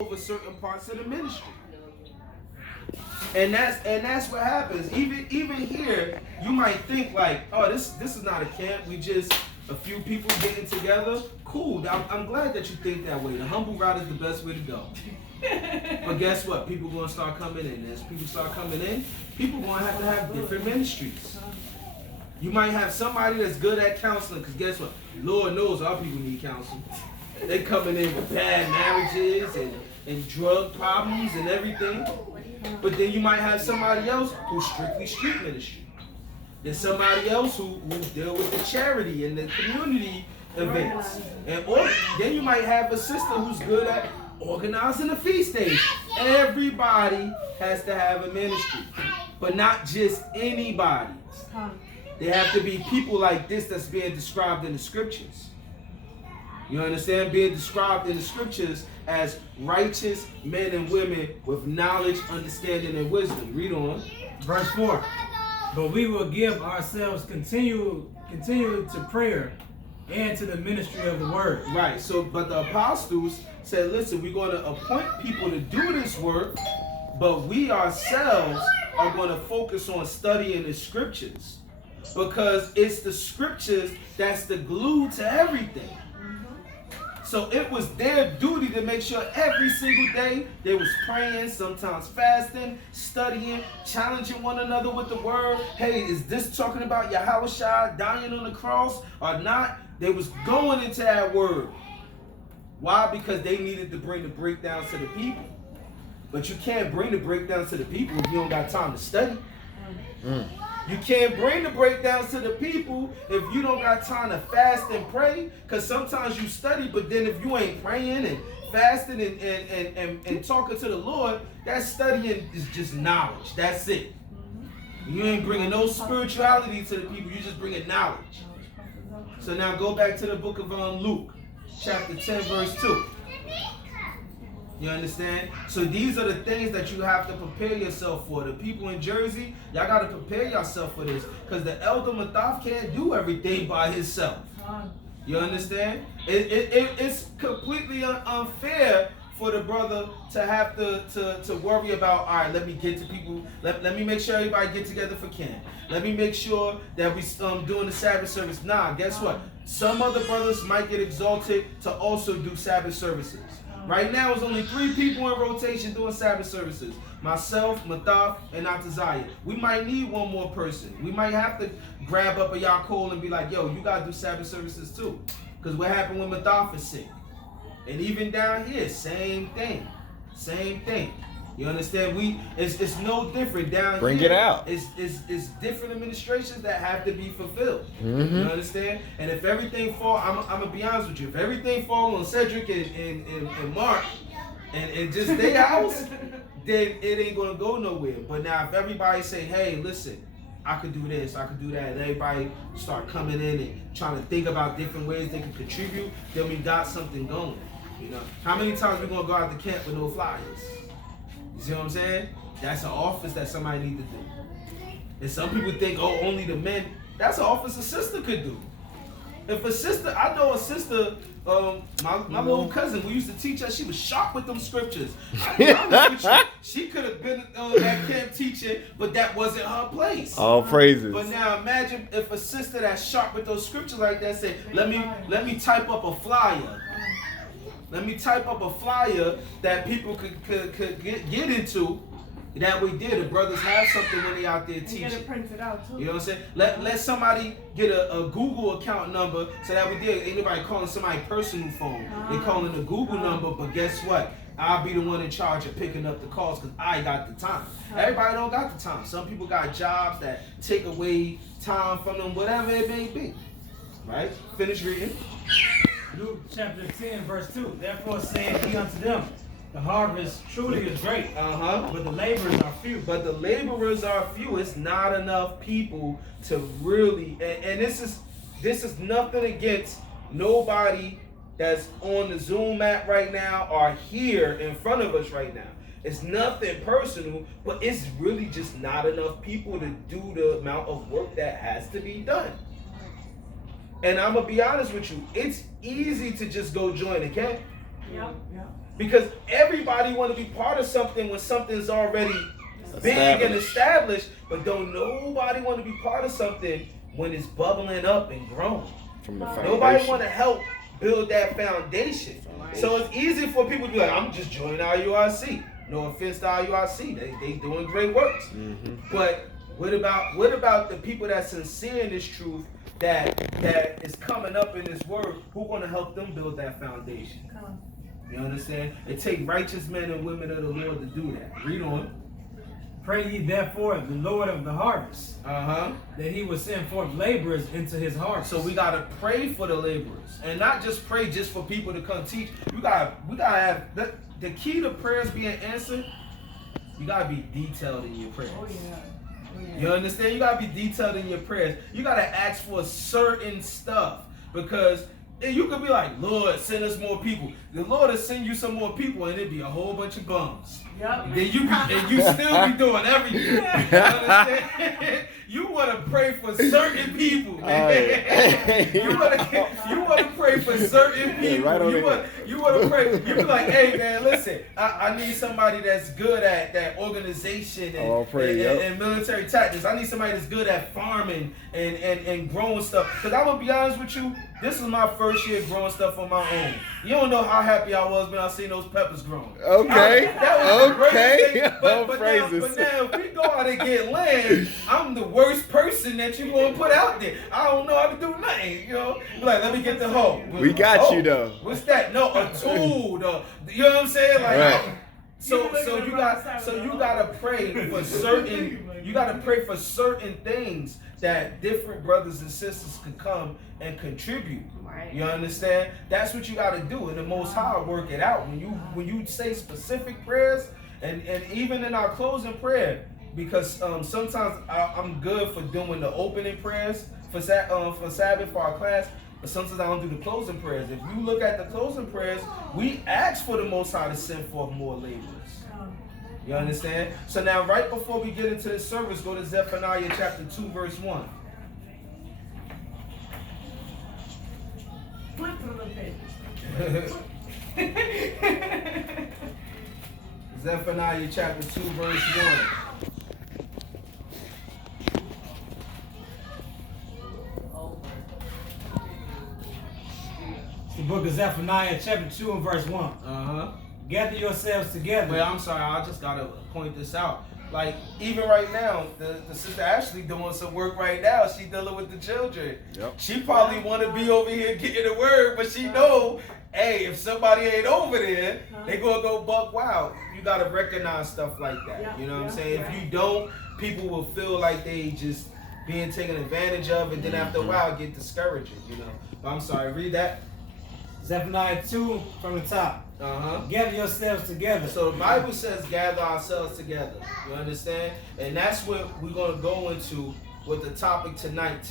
over certain parts of the ministry. And that's what happens. Even here, you might think like, oh, this is not a camp. We just a few people getting together. Cool. I'm glad that you think that way. The humble route is the best way to go. But guess what? People gonna start coming in. As people start coming in, people gonna have different ministries. You might have somebody that's good at counseling, because guess what? Lord knows our people need counseling. They coming in with bad marriages and drug problems and everything. But then you might have somebody else who's strictly street ministry. There's somebody else who deal with the charity and the community events. Or then you might have a sister who's good at organizing the feast days. Everybody has to have a ministry, but not just anybody. There have to be people like this that's being described in the scriptures. You understand? Being described in the scriptures as righteous men and women with knowledge, understanding, and wisdom. Read on. Verse 4. But we will give ourselves continually to prayer and to the ministry of the word. Right. So, but the apostles said, listen, we're going to appoint people to do this work, but we ourselves are going to focus on studying the scriptures, because it's the scriptures that's the glue to everything. So it was their duty to make sure every single day they was praying, sometimes fasting, studying, challenging one another with the word. Hey, is this talking about Yawaitaza dying on the cross or not? They was going into that word. Why? Because they needed to bring the breakdowns to the people. But you can't bring the breakdowns to the people if you don't got time to study. You can't bring the breakdowns to the people if you don't got time to fast and pray. Because sometimes you study, but then if you ain't praying and fasting and talking to the Lord, that studying is just knowledge. That's it. You ain't bringing no spirituality to the people. You just bringing knowledge. So now go back to the book of Luke, chapter 10, verse 2. You understand? So these are the things that you have to prepare yourself for. The people in Jersey, y'all got to prepare yourself for this, because the elder Mathaf can't do everything by himself. You understand? It's completely unfair for the brother to have to worry about, all right, let me get to people, let me make sure everybody get together for camp. Let me make sure that we doing the Sabbath service. Nah, guess what? Some other brothers might get exalted to also do Sabbath services. Right now, there's only 3 people in rotation doing Sabbath services. Myself, Mathaf, and Yawaitaza. We might need one more person. We might have to grab up a Yaakov and be like, yo, you got to do Sabbath services too. Because what happened when Mathaf is sick? And even down here, same thing. Same thing. You understand? It's no different down Bring here. It out. It's different administrations that have to be fulfilled. Mm-hmm. You understand? And if everything fall, I'm gonna be honest with you. If everything fall on Cedric and Mark and just their house, then it ain't gonna go nowhere. But now if everybody say, hey, listen, I could do this, I could do that, and everybody start coming in and trying to think about different ways they can contribute, then we got something going. You know, how many times we gonna go out to camp with no flyers? You see what I'm saying? That's an office that somebody need to do. And some people think, oh, only the men. That's an office a sister could do. If a sister, I know a sister, my little cousin who used to teach us, she was sharp with them scriptures. She could have been at camp teaching, but that wasn't her place. All praises. But now imagine if a sister that's sharp with those scriptures like that said, let me type up a flyer. Let me type up a flyer that people could get into. That we did. The brothers have something when they out there teaching. Get it printed out too. You know what I'm saying? Let somebody get a Google account number so that we did. Ain't nobody calling somebody's personal phone. They calling a Google number, but guess what? I'll be the one in charge of picking up the calls because I got the time. Everybody don't got the time. Some people got jobs that take away time from them, whatever it may be. Right? Finish reading. Luke chapter 10, verse 2. Therefore said he unto them, the harvest truly is great, but the laborers are few. But the laborers are few. It's not enough people to really, and this is nothing against nobody that's on the Zoom app right now or here in front of us right now. It's nothing personal, but it's really just not enough people to do the amount of work that has to be done. And I'm gonna be honest with you, it's easy to just go join the camp. Yep. Because everybody want to be part of something when something's already big and established, but don't nobody want to be part of something when it's bubbling up and growing. From the foundation. Nobody want to help build that foundation. So it's easy for people to be like, I'm just joining IURC. No offense to IURC, they doing great works. Mm-hmm. But what about the people that's sincere in this truth that is coming up in this word? Who gonna help them build that foundation? You understand? It takes righteous men and women of the Lord to do that. Read on. Pray ye therefore the Lord of the harvest, that he will send forth laborers into his harvest. So we gotta pray for the laborers, and not just pray just for people to come teach. We gotta have the key to prayers being answered. You gotta be detailed in your prayers. You understand? You gotta be detailed in your prayers. You gotta ask for certain stuff, because you could be like, Lord, send us more people. The Lord will send you some more people, and it'd be a whole bunch of bums. Yep. Then you still be doing everything. You understand? You want to pray for certain people, man. You want to pray for certain people. Right, you want to pray. You be like, hey man, listen, I need somebody that's good at that organization and military tactics. I need somebody that's good at farming and growing stuff. Because I'm gonna be honest with you, this is my first year growing stuff on my own. You don't know how happy I was when I seen those peppers growing. Okay. That was the greatest thing. But now, if we go out and get land, I'm the worst person that you gonna put out there. I don't know how to do nothing. You know, like, let me get the hoe. We got you though. What's that? No, a tool though. You know what I'm saying? Like, right. So you gotta pray for certain. You gotta pray for certain things that different brothers and sisters can come and contribute. Right. You understand? That's what you gotta do, and the Most High work it out. When you say specific prayers, and even in our closing prayer, because sometimes I'm good for doing the opening prayers for Sabbath for our class, but sometimes I don't do the closing prayers. If you look at the closing prayers, we ask for the Most High to send forth more laborers. You understand? So now, right before we get into this service, go to Zephaniah chapter 2, verse 1. Flip through the pages. Zephaniah chapter 2, verse 1. It's the book of Zephaniah chapter 2 and verse 1. Gather yourselves together. Wait, I'm sorry, I just gotta point this out. Like, even right now, the sister Ashley doing some work right now. She dealing with the children. Yep. She probably want to be over here getting the word, but she know, hey, if somebody ain't over there, they gonna go buck wild. You gotta recognize stuff like that. You know what I'm saying? If you don't, people will feel like they just being taken advantage of, and then after a while get discouraging. You know. But I'm sorry, read that. Zephaniah 2 from the top. Gather yourselves together. So the Bible says gather ourselves together. You understand? And that's what we're going to go into with the topic tonight.